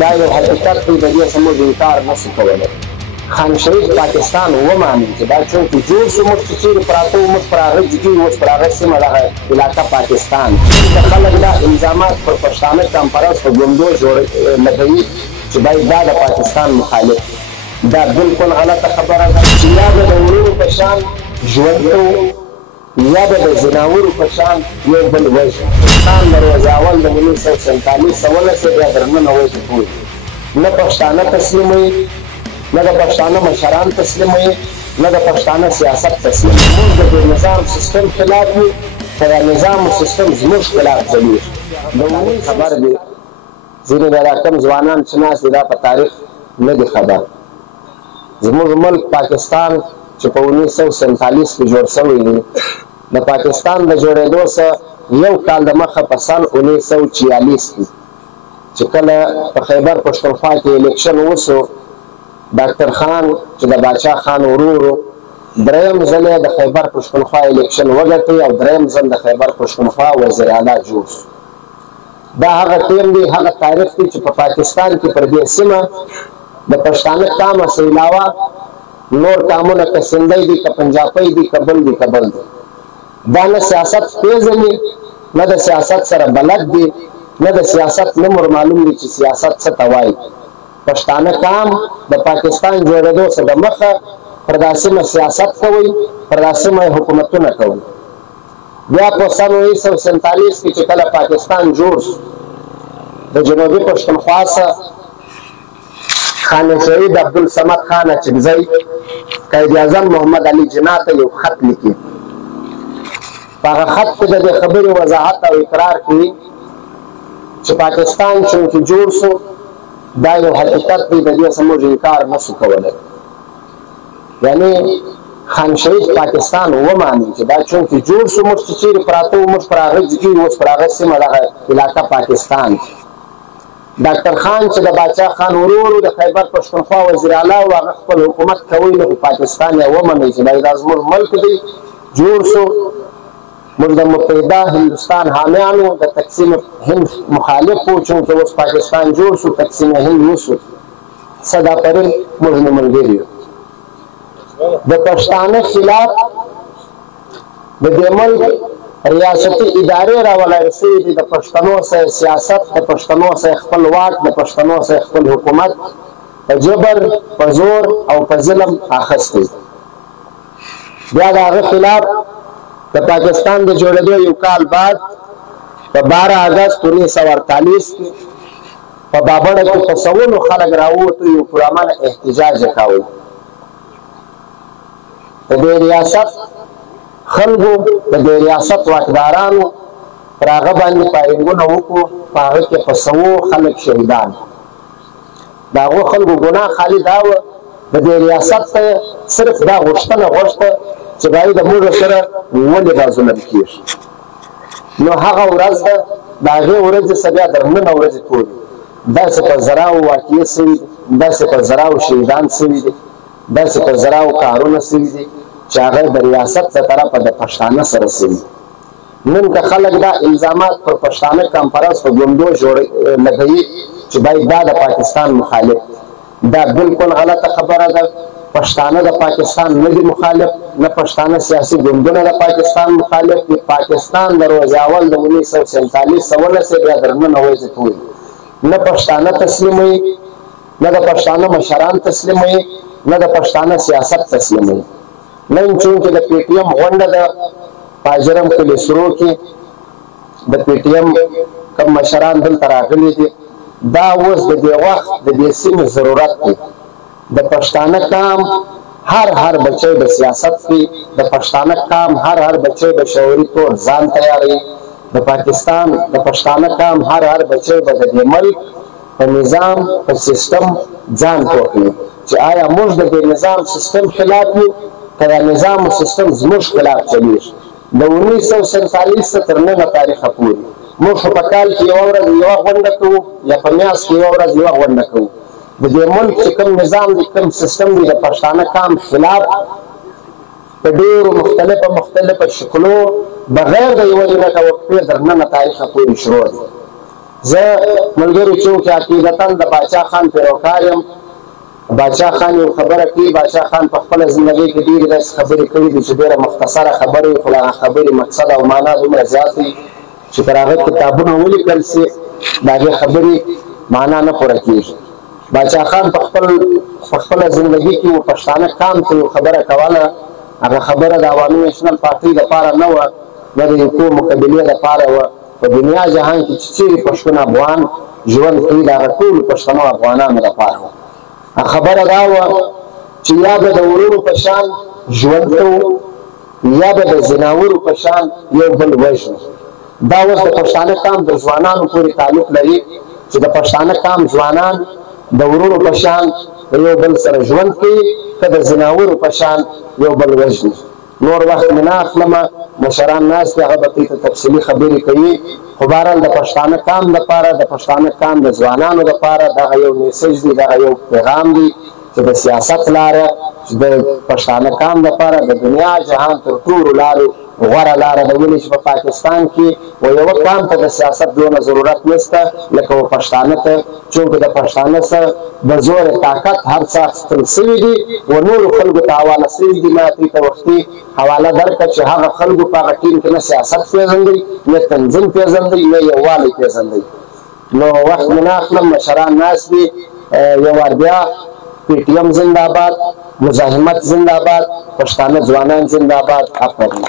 دا یو حقیقت دی، د دې څخه موږ انکار نشو کولی. خان شهید پاکستان وماني چې دا چونکې جوړ شو، موږ چې چېرې پراته وو، موږ پر هغه جدي اوس پر هغه سیمه دغه علاقه پاکستان د خلک دا الزامات پر پښتانه کمپرست په ګوندو لګوي چې باید دا د پاکستان مخالف. دا بالکل غلطه خبره ده چې یا به د ورونو په شان ژوند کوو یا به د ځناورو په شان یو بل وژنو. پاکستان دروازه اول د 1947 ولسېد، بیا درننه وژي ټول. نه پښتانه تسلیموي، نه د پښتانه مشران تسلیموي، نه د پښتانه سیاست تسلیموي. موږ د دې نظام سیستم خلاف یو، که دا نظام و سیستم زموږ خلاف چلېږي. د ونې خبر دی، ځینې بیا دا کم ځوانان چې ناست دي دا په تاریخ نه دي خبر. زموږ ملک پاکستان چې په 1947 کې جوړ شوی دی، د پاکستان د جوړېدو څخه یو کال د مخه په سن 1946 کې چې کله په خیبر پښتونخوا کې الیکشن وشو، ډاکټر خان چې د باچا خان ورور دریم ځل د خیبر پښتونخوا الیکشن وګټي او دریم ځل د خیبر پښتونخوا وزیر اعلی جوړ شو. دا هغه ټیم دی، هغه تاریخ دی چې په پاکستان کې پر دې سیمه د پښتانه کامه څخه علاوه نور کامونه که سندۍ دي، که پنجابۍ دي، که بل دي، که بل دي. دا نه سیاست پیژني، نه د سیاست سره بلد دي، نه د سیاست نمر معلوم دي چې سیاست څه ته وایي. پښتانه کام د پاکستان جوړېدو څخه د مخه پر دا سیمه سیاست کوي، پر دا سیمه حکومتونه کوي. بیا په سن 1947 کې چې کله پاکستان جوړ شو، د جنوبي پښتونخوا څخه خان شهید عبدالصمد خان اچکزی قائد اعظم محمد علي جناح ته یو خط لیکي. په هغه خط کې د دې خبرې وضاحت او اقرار کوي چې پاکستان چونکې جوړ شو دا یو حقیقت دی، د دې څخه موږ انکار نشو کولی. یعنی خان شهید پاکستان وماني چې دا چونکې جوړ شو، موږ چې چېرې پراته وو، موږ پر هغه جدي اوس پر هغه سیمه دغه علاقه پاکستان. ډاکټر خان چې د باچا خان ورور د خیبر پښتونخوا وزیر اعلی و، هغه خپل حکومت کوي، نو پاکستان یې ومني چې دا زموږ ملک دی، جوړ شو. موږ د متحده هندوستان حامیانو د تقسیم هند مخالف وو، چونکې اوس پاکستان جوړ شو، تقسیم هند وشو. صدا پرین موږ نه ملګري یو. د پښتانه خلاف د دې ملک ریاستي ادارې راولاړ شوي دي، د پښتنو سره سیاست، د پښتنو سره خپل واک، د پښتنو سره خپل حکومت په جبر، په زور او په ظلم اخیستی. بیا د هغه خلاف د پاکستان د جوړېدو یو کال بعد په 12 اګست 1948 کې په بابړه کې په سوونو خلک راووتو، یو پرامن احتجاج یې کاوه. د دې ریاست خلکو، د دې ریاست واکدارانو پر هغه باندې پایرنګونه وکړو، په هغه کې په سوو خلک شهیدان. د هغو خلکو ګناه خالي دا وه، د دې ریاست ته صرف دا غوښتنه غوښته چې باید د موږ سره ولې دا ظلم کېږي. نو هغه ورځ ده، د هغې ورځې څخه بیا تر ننه ورځې پورې داسې په زراو واقعې سوي دي، داسې په زراو شهیدان سوي دي، داسې په زراو کارونه سوي دي چې هغه د ریاست له طرفه د پښتانه سره سوي. نن که خلک دا الزامات پر پښتانه کمپرست په ګوندو لګوي چې باید دا د پاکستان مخالف، دا بالکل غلطه خبره ده. پښتانه د پاکستان نه دي مخالف، نه پښتانه سیاسي ګوندونه د پاکستان مخالف دي. پاکستان دروازه اول د 1947 ولسېد، بیا درننه وژي ټول. نه پښتانه تسلیموي، نه د پښتانه مشران تسلیموي، نه د پښتانه سیاست تسلیموي. نن چونکې د پی ټي ایم غونډه ده په اجرم کلي سرو کې، د پی ټي ایم کوم مشران دلته راغلي دي، دا اوس د دې وخت د دې سیمې ضرورت دی. د پښتانه کام هر بچی د سیاست کې، د پښتانه کام هر بچی د شعوري طور ځان تیاروي. د پاکستان د پښتانه کام هر بچی به د دې ملک په نظام، په سیستم ځان پوه کړي چې آیا موږ د دې نظام سیستم خلاف یو، که دا نظام و سیستم زموږ خلاف چلېږي. د 1947 تر ننه تاریخه پورې موږ خو په کال کې یوه ورځ یوه غونډه کوو، یا په میاشت کې یوه ورځ یوه غونډه کوو. د دې ملک چې کوم نظام دی، کوم سیستم دی، د پښتانه کام خلاف په ډېرو مختلفه شکلو بغیر د یوې لږه وقفې تر ننه تاریخه پورې شروع دی. زه ملګرو چونکې عقیدتاً د باچا خان پیروکار یم. باچا خان یو خبره کوي، باچا خان په خپله زندګۍ کې ډېرې داسې خبرې کړي دي چې ډېره مختصره خبرې وي، خو د هغه خبرې مقصد او معنا دومره زیات وي چې تر هغه کتابونه ولیکل سي د هغې خبرې معنا نه پوره کېږي. باچا خان په خپله زندګۍ کې و پښتانه قام ته یو خبره کوله، هغه خبره د عوامي نیشنل پارټۍ دپاره نه وه، نه د یو کور مقابلې دپاره وه. په دنیا جهان کې چې چیرې پښتون افغان ژوند کوي د هغه ټولو پښتنو افغانانو دپاره وه. خبره دا وه چې یا به د وروڼو په شان ژوند کوو یا به د ځناورو په شان یو بل وژنو. دا اوس د پښتانه قام د ځوانانو پورې تعلق لري چې د پښتانه قام ځوانان د وروڼو په شان یو بل سره ژوند کوي که د ځناورو په شان یو بل وژني. نور وخت مې نه اخلمه، مشران ناست دي هغه به دې ته تفصیلي خبرې کوي. خو بهرحال د پښتانه قام دپاره، د پښتانه قام د ځوانانو دپاره دغه یو میسج دی، دغه یو پیغام دی چې د سیاست لاره چې د پښتانه قام دپاره د دنیا جهان تر ټولو لارو غوره لاره ده. ولې چې په پاکستان کې و یوه قام ته د سیاست دونه ضرورت نشته لکه و پښتانه ته، چونکې د پښتانه څه د زور طاقت هر څه اخیستل سوي دي و نورو خلکو ته حواله سوي دي. ما ته وختي حواله درکړه چې هغه خلکو په هغه ټیم کې نه سیاست پېژندي، نه تنظیم پېژندي، نه یووالی پېژندي. نو وخت مې نه اخلم، مشران ناست دي. یو وار بیا پی ټي ایم زنده باد، مزاحمت زنده باد، پښتانه ځوانان زنده باد. افرین.